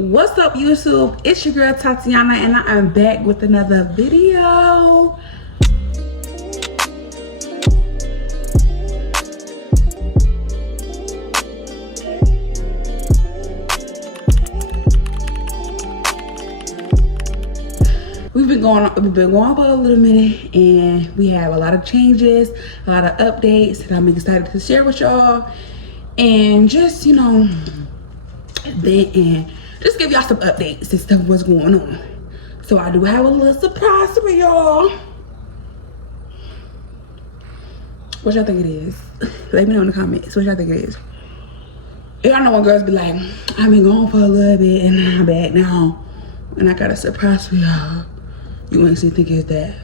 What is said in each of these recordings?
What's up, YouTube? It's your girl Tatiana, and I am back with another video. We've been going for a little minute, and we have a lot of changes, a lot of updates that I'm excited to share with y'all, and just just give y'all some updates and stuff what's going on. So I do have a little surprise for y'all. What y'all think it is? Let me know in the comments what y'all think it is. Y'all know when girls be like, I've been gone for a little bit and I'm back now, and I got a surprise for y'all. You instantly think it's that.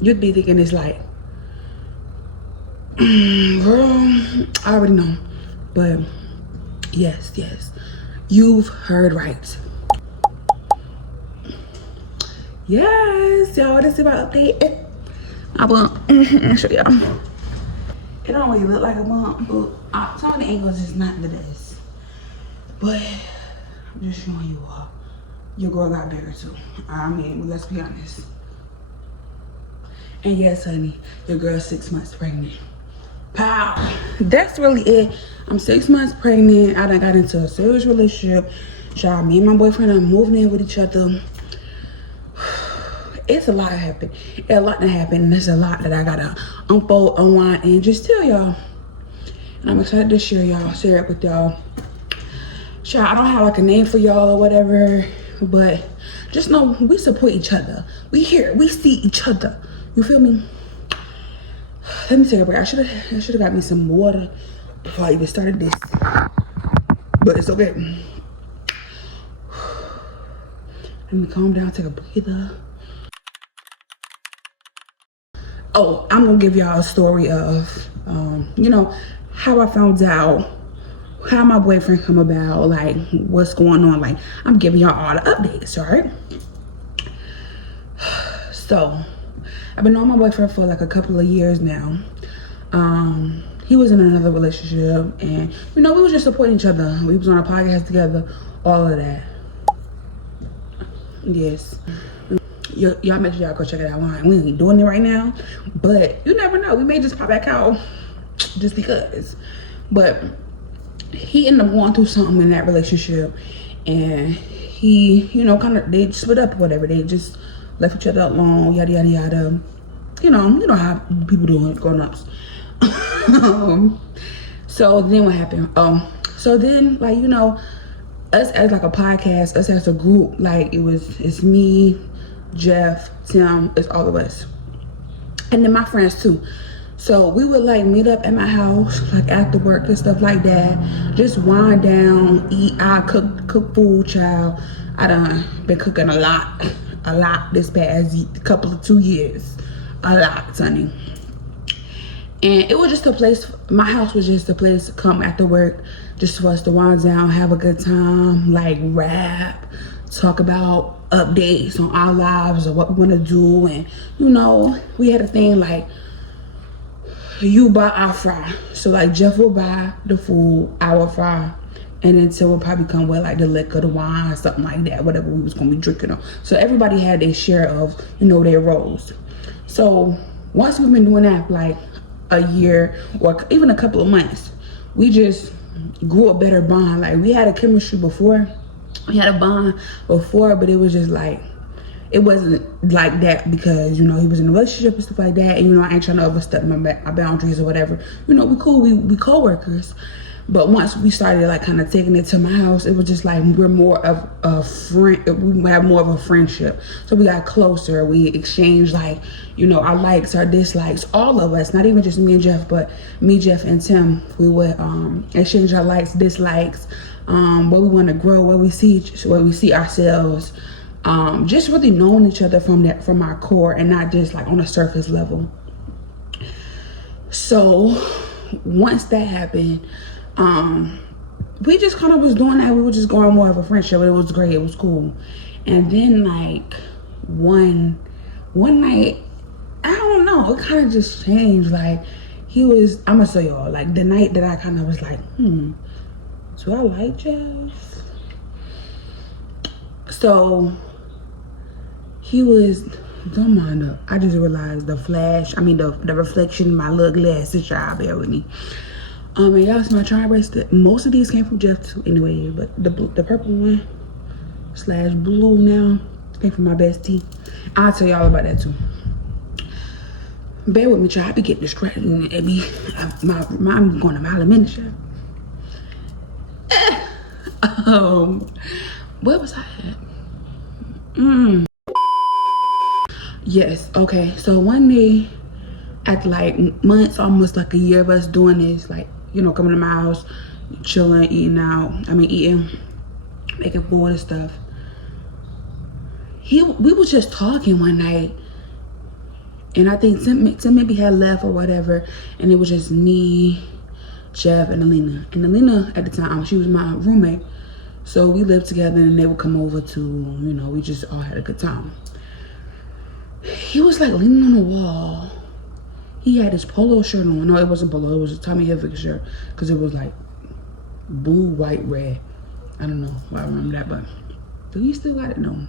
You'd be thinking it's like, girl, I already know. But yes, you've heard right. Yes, y'all, this is my update. I bump. I'll show y'all. It don't really look like a bump, but some of the angles is not the best. But I'm just showing you all. Your girl got bigger too. I mean, let's be honest. And yes, honey, your girl's 6 months pregnant. Pow! That's really it. I'm 6 months pregnant. I done got into a serious relationship. Child, me and my boyfriend are moving in with each other. It's a lot that happened. A lot that happened. There's a lot that I gotta unfold, unwind, and just tell y'all. And I'm excited to share it with y'all. Child, I don't have like a name for y'all or whatever, but just know we support each other. We here, we see each other. You feel me? Let me take a break. I should have got me some water before I even started this, but it's okay. Let me calm down, take a breather. Oh, I'm gonna give y'all a story of how I found out, how my boyfriend come about, like what's going on. Like, I'm giving y'all all the updates, all right? So I've been knowing my boyfriend for like a couple of years now. He was in another relationship, and we was just supporting each other. We was on a podcast together, all of that. Yes, y'all make sure y'all go check it out. We ain't doing it right now, but you never know, we may just pop back out just because. But he ended up going through something in that relationship, and he they split up or whatever. They just left each other alone, yada yada yada. You know how people do it, grown-ups. So then what happened? So then, like, us as like a podcast, us as a group, like it's me, Jeff, Tim, it's all of us, and then my friends too. So we would like meet up at my house, like after work and stuff like that. Just wind down, eat. I cook food, child. I done been cooking a lot this past couple of 2 years. A lot, honey. And it was just a place, my house was just a place to come after work, just for us to wind down, have a good time, like rap, talk about updates on our lives or what we want to do. And we had a thing like, you buy, I fry. So like Jeff will buy the food, I will fry, and then Tim will probably come with like the liquor, the wine, something like that, whatever we was gonna be drinking on. So everybody had their share of their roles. So once we've been doing that for like a year or even a couple of months, we just grew a better bond. Like, we had a chemistry before, we had a bond before, but it was just like, it wasn't like that because he was in a relationship and stuff like that, and I ain't trying to overstep my boundaries or whatever. We cool, we co-workers. But once we started like kind of taking it to my house, it was just like we're more of a friend. We have more of a friendship, so we got closer. We exchanged like our likes, our dislikes, all of us, not even just me and Jeff, but me, Jeff, and Tim. We would exchange our likes, dislikes, what we want to grow, where we see ourselves. Just really knowing each other from our core, and not just like on a surface level. So once that happened, we just kind of was doing that. We were just going more of a friendship. It was great, it was cool. And then like one night, I don't know, it kind of just changed. Like, I'm gonna tell y'all, like the night that I kind of was like, do I like Jeff? So he was, don't mind up. I just realized the flash, the reflection in my little glasses, y'all bear with me. And y'all see my charm bracelet. Most of these came from Jeff too anyway, but the purple one / blue now came from my bestie. I'll tell y'all about that too. Bear with me, y'all. I be getting distracted and I'm going to mile a minute, y'all. Where was I at? Yes, okay. So one day, after like months, almost like a year of us doing this, like, you know, coming to my house, chilling, eating, making food and stuff. We was just talking one night, and I think Tim maybe had left or whatever, and it was just me, Jeff, and Alina. And Alina at the time, she was my roommate, so we lived together, and they would come over to, you know, we just all had a good time. He was like leaning on the wall. He had his polo shirt on. No, it wasn't polo. It was a Tommy Hilfiger shirt, because it was like blue, white, red. I don't know why I remember that, but do you still got it? No.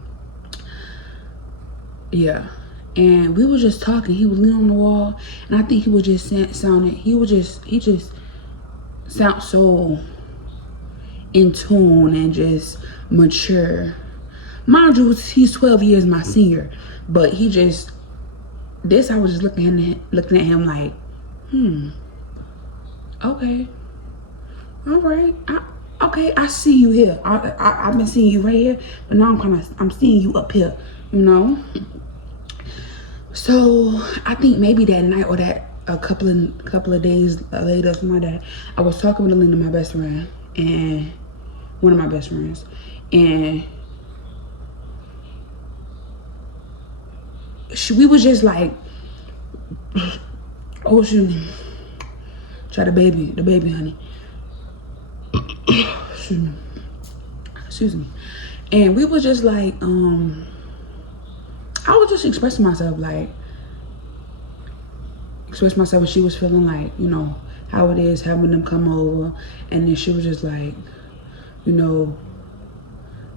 Yeah. And we were just talking. He was leaning on the wall, and I think he was just he just sound so in tune and just mature. Mind you, he's 12 years my senior, but he just, I was just looking at him like, okay, all right, okay, I see you here. I've been seeing you right here, but now I'm seeing you up here, you know. So I think maybe that night or that a couple of days later, something like that, I was talking with Alina, my best friend, and one of my best friends, and we was just like, oh shoot, try the baby, honey. Excuse me. And we was just like, I was just expressing myself what she was feeling, like, you know, how it is having them come over. And then she was just like, you know,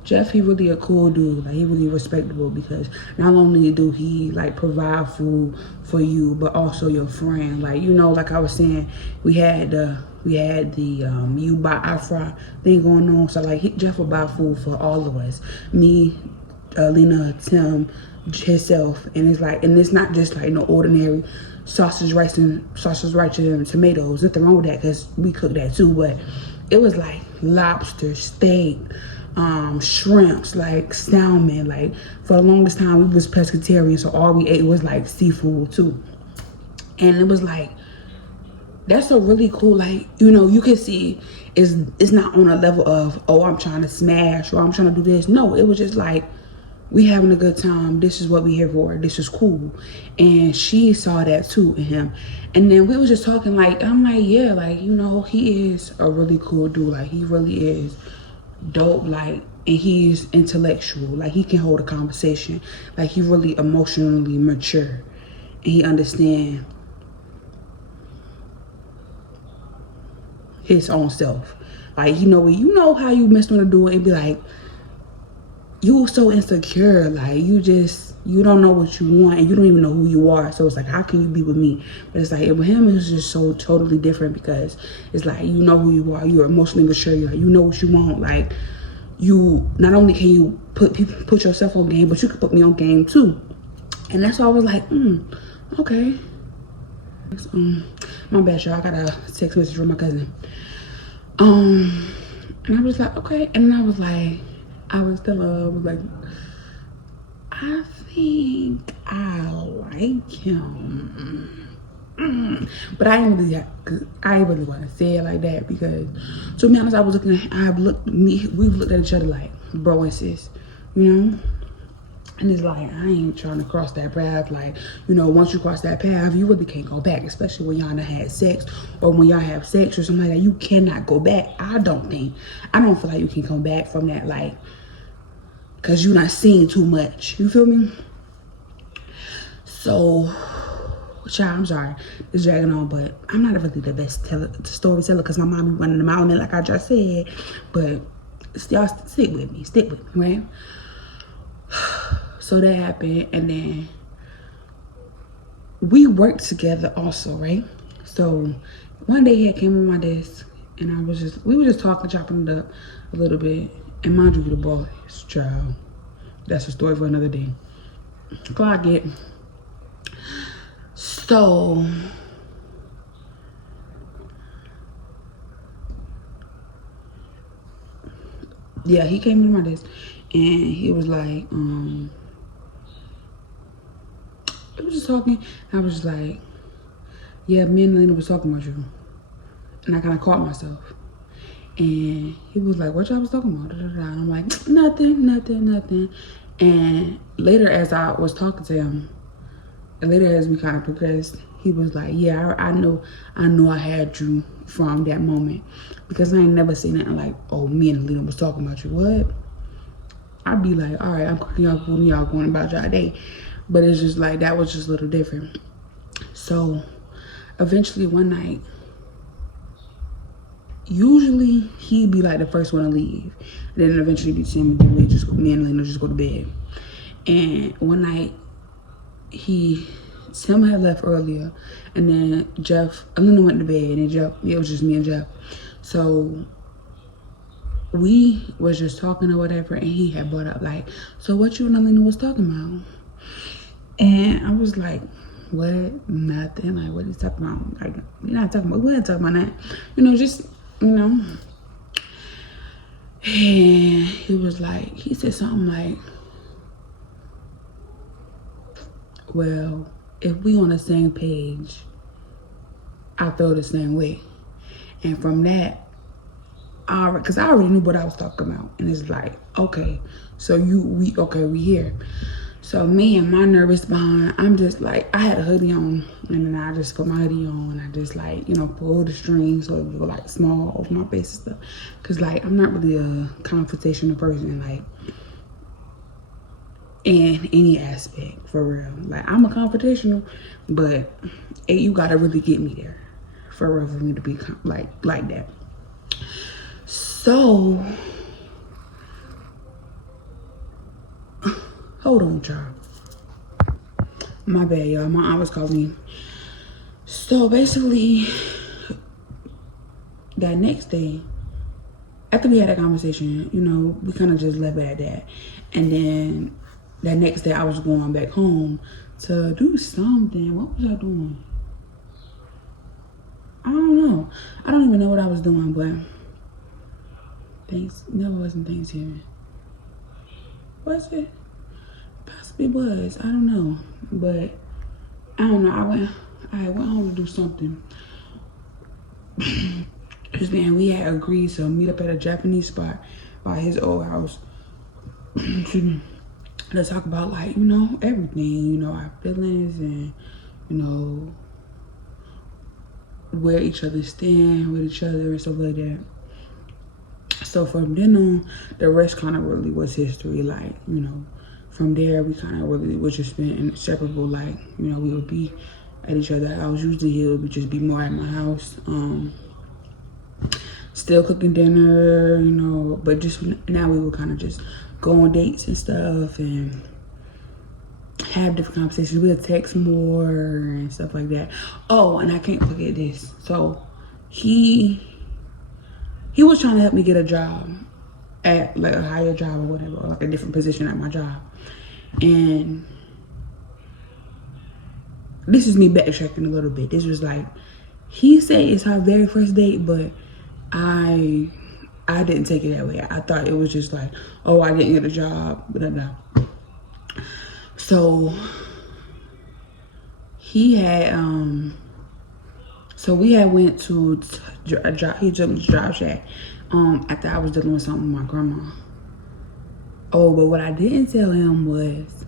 Jeff, he really a cool dude. Like, he really respectable, because not only do he like provide food for you, but also your friend. Like, you know, like I was saying, we had the you buy Afra thing going on. So like Jeff would buy food for all of us, me, Lena, Tim, himself, and it's like, and it's not just like no ordinary sausage, rice, and tomatoes. Nothing wrong with that, because we cook that too. But it was like lobster, steak, shrimps, like salmon. Like, for the longest time we was pescatarian, so all we ate was like seafood too. And it was like, that's a really cool, like, you know, you can see it's not on a level of, oh, I'm trying to smash or I'm trying to do this. No, it was just like, we having a good time. This is what we here for. This is cool. And she saw that too in him. And then we was just talking, like, I'm like, yeah, like, you know, he is a really cool dude. Like, he really is dope. Like, and he's intellectual. Like, he can hold a conversation. Like, he really emotionally mature, and he understand his own self. Like, you know how you mess with a dude and be like, you so insecure, like, you don't know what you want, and you don't even know who you are. So it's like, how can you be with me? But it's like, with him, it's just so totally different, because it's like, you know who you are, you're emotionally mature, you know what you want. Like, you not only can you put yourself on game, but you can put me on game too. And that's why I was like, okay. My bad, y'all. I got a text message from my cousin. And I was like, okay. And then I was like, I was like, I think I like him. But I ain't really want to say it like that, because, to be honest, we've looked at each other like bro and sis, you know? And it's like, I ain't trying to cross that path. Like, you know, once you cross that path, you really can't go back, especially when y'all done had sex, or when y'all have sex or something like that. You cannot go back. I don't feel like you can come back from that, like, because you not seeing too much. You feel me? So, child, I'm sorry, it's dragging on, but I'm not really the best storyteller, because my mom be running the mile, like I just said. But y'all stick with me, right? So that happened, and then we worked together also, right? So one day he had came on my desk, and we were just talking, chopping it up a little bit. And mind you, the boss, child, that's a story for another day. Clock it. So yeah, he came to my desk, and he was like, we was just talking. I was just like, yeah, me and Lena was talking about you. And I kind of caught myself. And he was like, what y'all was talking about? And I'm like, nothing. And later, as I was talking to him, and later as we kind of progressed, he was like, yeah, I know I had you from that moment. Because I ain't never seen nothing like, oh, me and Lena was talking about you. What? I'd be like, all right, I'm cooking y'all food and y'all going about y'all day. But it's just like, that was just a little different. So eventually one night, usually he'd be like the first one to leave. And then eventually be me and Lena just go to bed. And one night, Tim had left earlier, and then Lena went to bed, and then it was just me and Jeff. So we was just talking or whatever, and he had brought up like, so what you and Lena was talking about? And I was like, what? Nothing. Like, what are you talking about? Like, we're not talking about that. Just, And he said something like, well, if we on the same page, I feel the same way. And from that, because I already knew what I was talking about. And it's like, okay, so we here. So me and my nervous behind, I'm just like, I had a hoodie on, and then I just put my hoodie on, and I just like, pull the string so it would go like small over my face and stuff. Cause like, I'm not really a confrontational person, like, in any aspect, for real. Like, I'm a confrontational, but you gotta really get me there, for real, for me to be like that. So, hold on, y'all. My bad, y'all. My aunt was calling me. So basically, that next day, after we had that conversation, we kind of just left it at that. And then that next day, I was going back home to do something. What was I doing? I don't know. I don't even know what I was doing, but no, it wasn't Thanksgiving. Was it? Possibly was. I don't know. But I don't know. I went home to do something. Because then we had agreed to meet up at a Japanese spot by his old house. To talk about like, everything, our feelings and, where each other stand with each other and stuff like that. So from then on, the rest kind of really was history. Like, from there, we kind of really was just been inseparable. Like, we would be at each other's house. Usually he would just be more at my house. Still cooking dinner, but just now we would kind of just go on dates and stuff and have different conversations. We'll text more and stuff like that. Oh, and I can't forget this. So he was trying to help me get a job at like a higher job or whatever, or like a different position at my job. And this is me backtracking a little bit. This was like, he said it's our very first date, but I didn't take it that way. I thought it was just like, oh, I didn't get a job, blah, blah. So he had, so we had went to a job, he took me to Drive Shack, after I was dealing with something with my grandma. Oh, but what I didn't tell him was,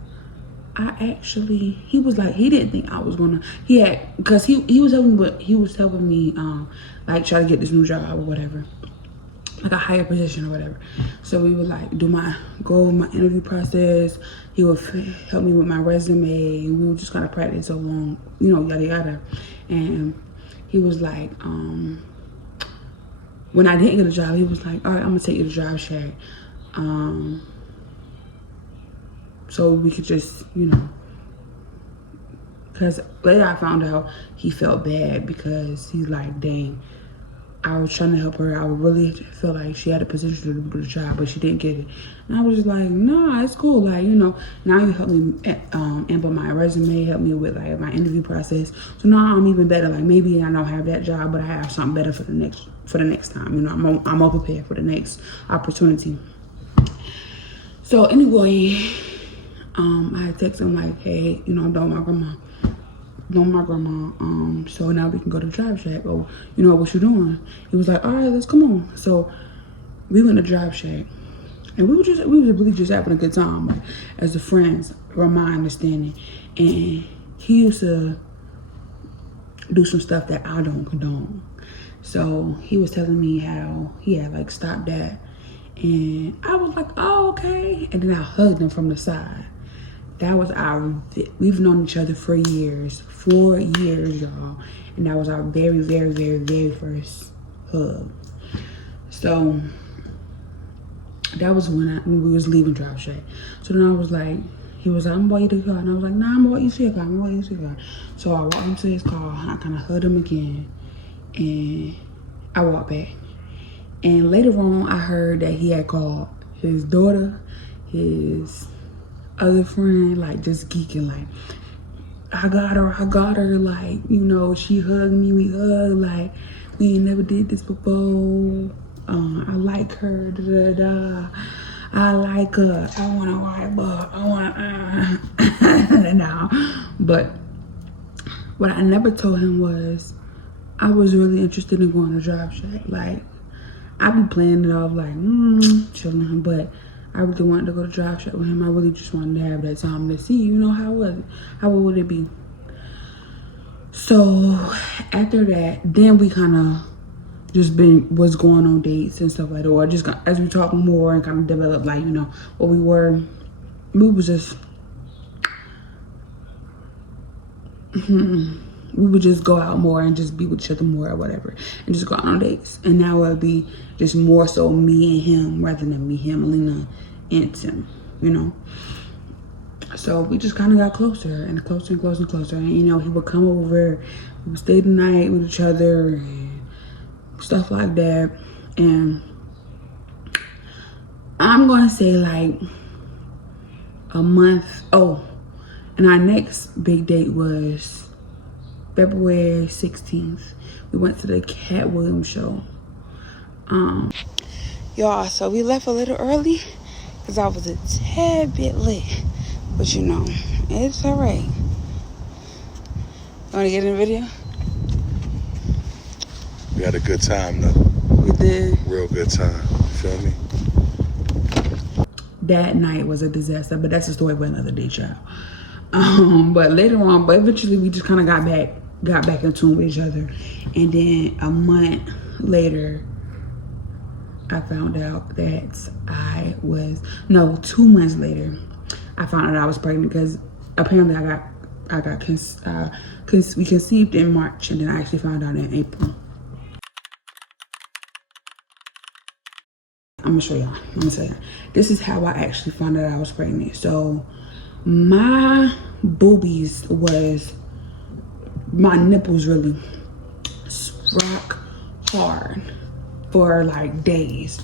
he was like, he didn't think I was gonna, because he was helping me, like try to get this new job or whatever, like a higher position or whatever. So we would like go over my interview process. He would help me with my resume, and we would just kind of practice so long, yada yada. And he was like, when I didn't get a job, he was like, all right, I'm gonna take you to Drive Shack. so we could just, you know, because later I found out he felt bad because he's like, dang, I was trying to help her. I really feel like she had a position to do the job, but she didn't get it. And I was just like, nah, it's cool. Like, you know, now you help me input my resume, help me with like my interview process. So now I'm even better. Like maybe I don't have that job, but I have something better for the next time. You know, I'm more prepared for the next opportunity. So anyway, I text him like, hey, you know, I'm done with my grandma. So now we can go to the Drive Shack. Oh, you know what you doing? He was like, all right, let's come on. So we went to Drive Shack, and we was really just having a good time, like, as the friends, from my understanding. And he used to do some stuff that I don't condone. So he was telling me how he had like stopped that, and I was like, oh, okay. And then I hugged him from the side. That was we've known each other for years, 4 years, y'all. And that was our very, very, very, very first hug. So that was when we was leaving Drive Shack. So then I was like, he was like, I'm going to the car. And I was like, nah, I'm going to see a car. So I walked into his car. I kind of hugged him again. And I walked back. And later on, I heard that he had called his daughter, his other friend, like just geeking, like, I got her, like, you know, she hugged me, we hugged, like, we ain't never did this before. I like her, I like her, I want to wipe her, no. But what I never told him was I was really interested in going to Drive Shack. Like, I be playing it off like, chilling, but I really wanted to go to Drive Shack with him. I really just wanted to have that time to see, you know, how would it be? So after that, then we kind of just was going on dates and stuff like that. Or just as we talked more and kind of developed, like, you know, what we was just, we would just go out more and just be with each other more or whatever, and just go out on dates. And now it'll be just more so me and him rather than me, him, Alina, and Tim, you know. So we just kind of got closer and closer and closer and closer. And, you know, he would come over, we would stay the night with each other and stuff like that. And I'm going to say like a month. Oh, and our next big date was February 16th. We went to the Cat Williams show. Y'all, so we left a little early because I was a tad bit late. But you know, it's all right. Want to get in the video? We had a good time though. We did. Real good time. You feel me? That night was a disaster, but that's a story for another day, child. But later on, but eventually we just kind of got back in tune with each other. And then a month later, I found out that 2 months later, I found out I was pregnant because apparently we conceived in March, and then I actually found out in April. I'm gonna show y'all. This is how I actually found out I was pregnant. So my nipples really rock hard for like days.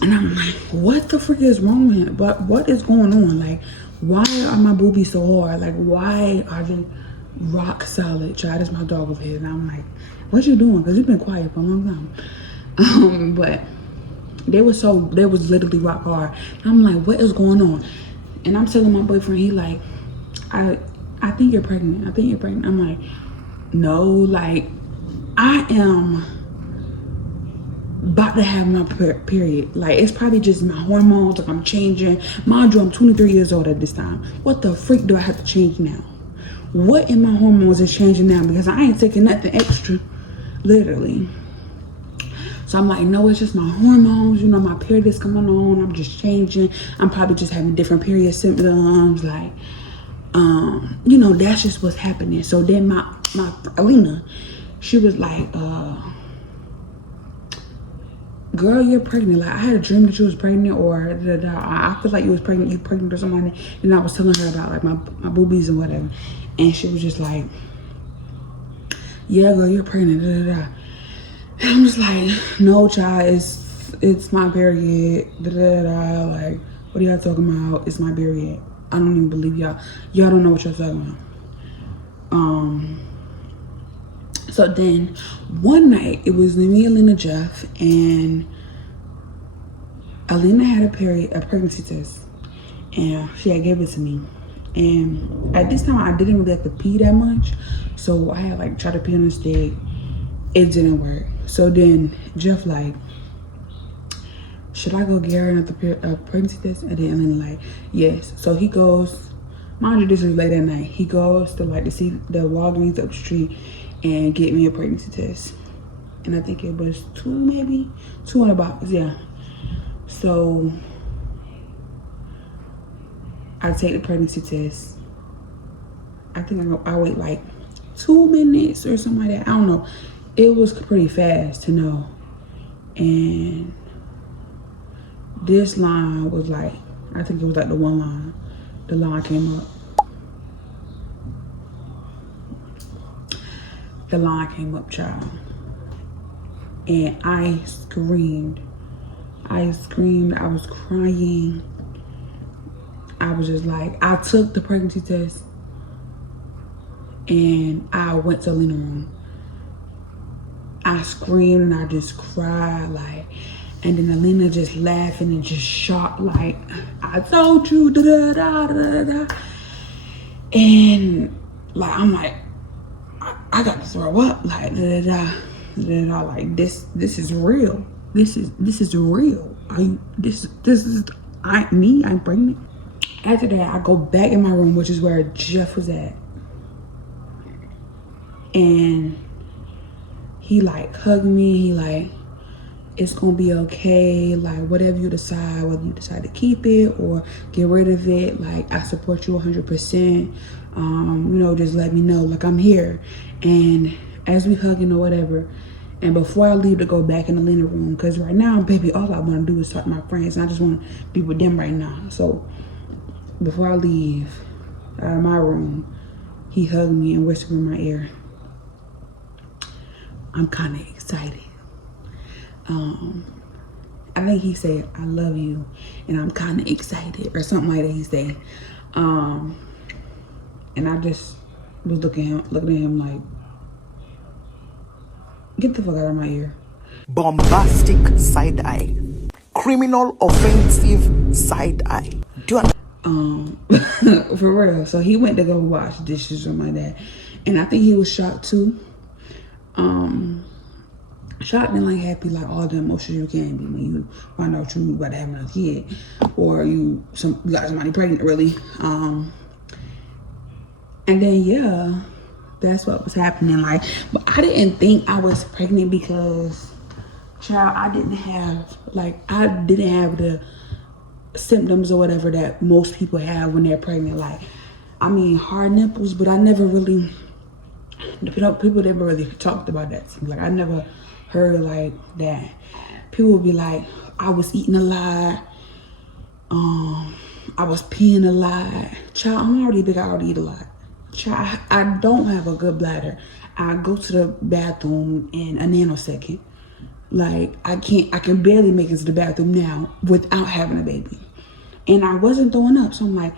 And I'm like, what the frick is wrong with him? But what is going on? Like, why are my boobies so hard? Like, why are they rock solid? Child, that's my dog over here. And I'm like, what you doing? Because you've been quiet for a long time. But they was literally rock hard. And I'm like, what is going on? And I'm telling my boyfriend, he like, I think you're pregnant. I'm like, no, like, I am about to have my period. Like, it's probably just my hormones, like I'm changing. Mind you, I'm 23 years old at this time. What the freak do I have to change now? What in my hormones is changing now? Because I ain't taking nothing extra, literally. So I'm like, no, it's just my hormones. You know, my period is coming on. I'm just changing. I'm probably just having different period symptoms. Like, you know, that's just what's happening. So then my Alina, she was like, girl, you're pregnant. Like, I had a dream that you was pregnant, or I feel like you was pregnant, you pregnant or something. And I was telling her about like my boobies and whatever. And she was just like, yeah, girl, you're pregnant, And I'm just like, no, child, it's my period, Like, what are y'all talking about? It's my period. I don't even believe y'all. Y'all don't know what y'all talking about. So then one night it was me, Alina, Jeff, and Alina had a pregnancy test, and she had gave it to me. And at this time I didn't really like to pee that much, so I had like tried to pee on the stick. It didn't work. So then Jeff like, should I go get her another pregnancy test? And then Alina like, yes. So he goes, mind you, this is late at night. He goes to like to see the Walgreens up the street and get me a pregnancy test. And I think it was 2 in a box, yeah. So I take the pregnancy test. I think I wait like 2 minutes or something like that. I don't know. It was pretty fast to know. And this line was like, I think it was like the one line. The line came up. The line came up, child. And I screamed. I was crying. I was just like, I took the pregnancy test and I went to the living room. I screamed and I just cried, like, and then Alina just laughing and just shocked, like, I told you, da da da da da. And like, I'm like, I got to throw up, like, da da da da da. Like, this is real. This is real. I'm pregnant. After that, I go back in my room, which is where Jeff was at, and he like hugged me. He like, it's gonna be okay. Like, whatever you decide, whether you decide to keep it or get rid of it, like, I support you 100%. You know, just let me know. Like, I'm here. And as we hugging or whatever, and before I leave to go back in the living room, because right now, baby, all I want to do is talk to my friends. And I just want to be with them right now. So before I leave out of my room, he hugged me and whispered in my ear, I'm kind of excited. I think he said, I love you and I'm kind of excited, or something like that he said. And I just was looking at him like, get the fuck out of my ear. Bombastic side eye. Criminal offensive side eye. Do you For real. So he went to go wash dishes or my dad, and I think he was shocked too. Shocked and like happy, like all the emotions you can be when you find out you about to have another kid, or you got somebody pregnant, really. And then yeah, that's what was happening. Like, but I didn't think I was pregnant because, child, I didn't have the symptoms or whatever that most people have when they're pregnant. Like, I mean, hard nipples, but I never really, people never really talked about that. Like, I never heard like that. People would be like, I was eating a lot, I was peeing a lot. Child, I'm already big, I already eat a lot. Child, I don't have a good bladder. I go to the bathroom in a nanosecond. Like, I can barely make it to the bathroom now without having a baby. And I wasn't throwing up, so I'm like,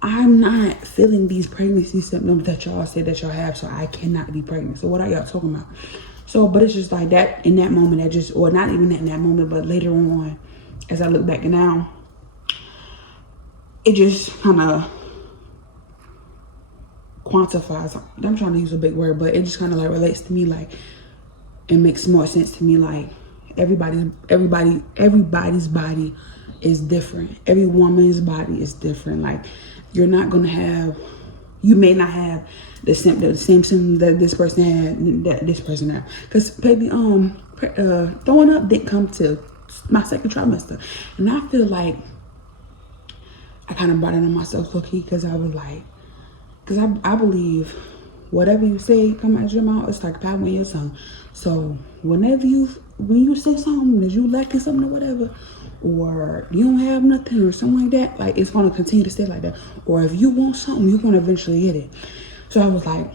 I'm not feeling these pregnancy symptoms that y'all say that y'all have, so I cannot be pregnant. So what are y'all talking about? So, but it's just like that in that moment, or not even in that moment, but later on, as I look back now, it just kind of quantifies. I'm trying to use a big word, but it just kind of like relates to me, like, it makes more sense to me. Like, everybody's body is different. Every woman's body is different. Like, you may not have the same symptoms that this person had, that this person had. Because baby, throwing up didn't come to my second trimester, and I feel like I kind of brought it on myself, low-key, because I was like, because I believe whatever you say come out your mouth, it's like power in your tongue. So whenever you when you say something that you lacking something or whatever, or you don't have nothing or something like that, like it's gonna continue to stay like that. Or if you want something, you're gonna eventually get it. So I was like,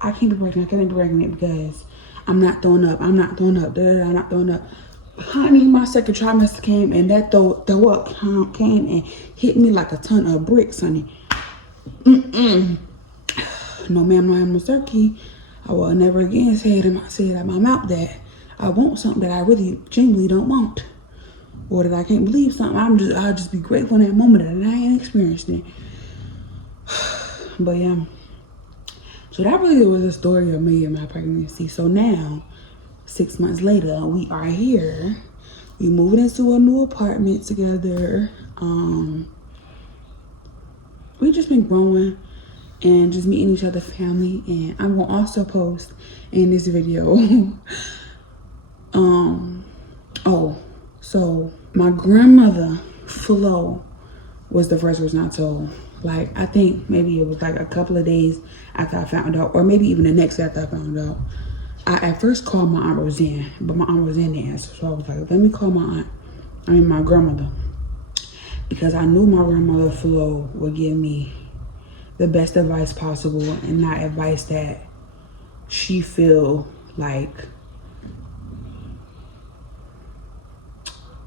I can't be pregnant. I can't be pregnant because I'm not throwing up. I'm not throwing up. I'm not throwing up. Honey, my second trimester came and that throw up came and hit me like a ton of bricks, honey. No ma'am, no animal turkey. I will never again say it out my mouth that I want something that I really genuinely don't want, or that I can't believe something. I'll just be grateful in that moment that I ain't experienced it. But yeah, so that really was a story of me and my pregnancy. So now, 6 months later, we are here. We moving into a new apartment together. We just been growing and just meeting each other's family. And I'm gonna also post in this video. So my grandmother, Flo, was the first person I told. Like, I think maybe it was like a couple of days after I found out, or maybe even the next day after I found out. I at first called my Aunt Roseanne, but my Aunt Roseanne didn't answer. So I was like, let me call my grandmother. Because I knew my grandmother Flo would give me the best advice possible, and not advice that she feel like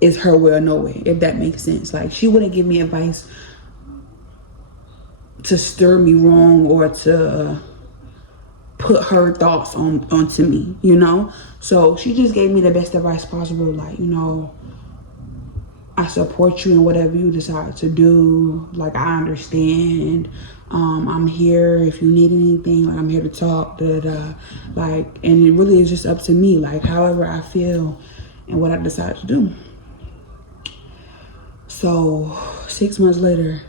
is her way or no way, if that makes sense. Like, she wouldn't give me advice to stir me wrong or to put her thoughts onto me, you know? So she just gave me the best advice possible. Like, you know, I support you in whatever you decide to do. Like, I understand. I'm here if you need anything. Like, I'm here to talk. Like, and it really is just up to me. Like, however I feel and what I decide to do. So 6 months later,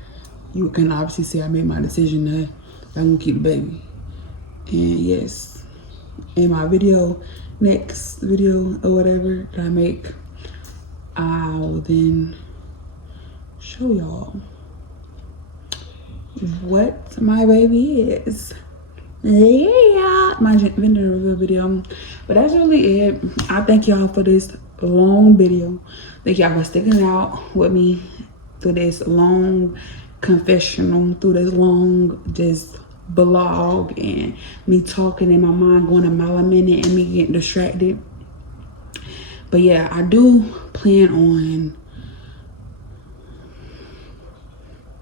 you can obviously see I made my decision that I'm gonna keep the baby. And yes, in my next video or whatever that I make, I'll then show y'all what my baby is. Yeah, my gender reveal video. But that's really it. I thank y'all for this long video. Thank y'all for sticking out with me through this long confessional, through this long just blog, and me talking in my mind going a mile a minute and me getting distracted. But yeah, I do plan on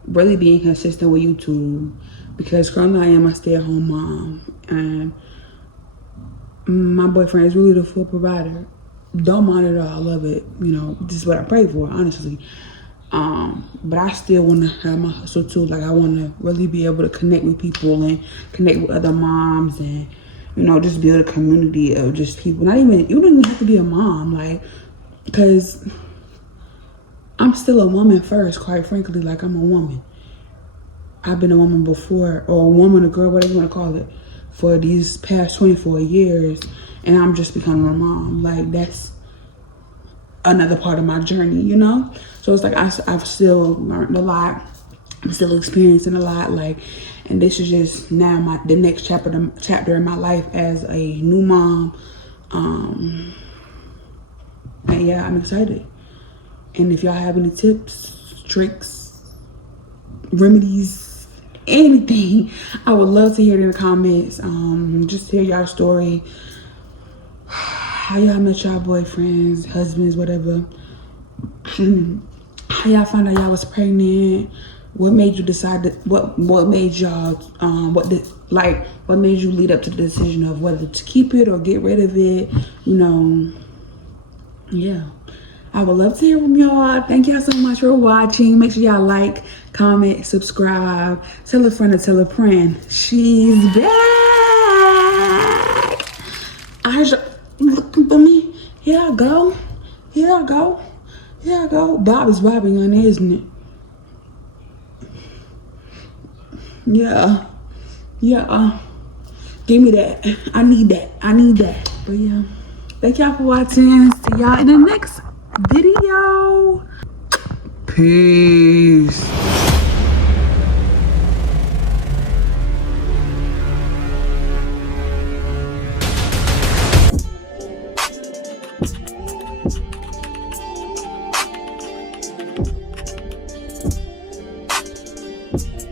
really being consistent with YouTube, because currently I am a stay-at-home mom and my boyfriend is really the full provider. Don't mind it all, I love it, you know, this is what I pray for, honestly. But I still want to have my hustle too. Like, I want to really be able to connect with people and connect with other moms, and, you know, just build a community of just people. You don't even have to be a mom, like, because I'm still a woman first, quite frankly. Like, I'm a woman. I've been a woman before, or a woman, a girl, whatever you want to call it, for these past 24 years, and I'm just becoming a mom. Like, that's another part of my journey, you know? So it's like I've still learned a lot. I'm still experiencing a lot, like, and this is just now the next chapter in my life as a new mom. And yeah, I'm excited. And if y'all have any tips, tricks, remedies, anything, I would love to hear it in the comments. Just hear y'all story, how y'all met y'all boyfriends, husbands, whatever. How y'all found out y'all was pregnant. What made you decide that, what made y'all, what made you lead up to the decision of whether to keep it or get rid of it, you know? Yeah, I would love to hear from y'all. Thank y'all so much for watching. Make sure y'all like, comment, subscribe, tell a friend to tell a friend. She's back. Looking for me. Here I go. Here I go. Here I go. Bob is bobbing on there, isn't it? Yeah. Yeah. Give me that. I need that. I need that. But yeah. Thank y'all for watching. See y'all in the next video. Peace. it.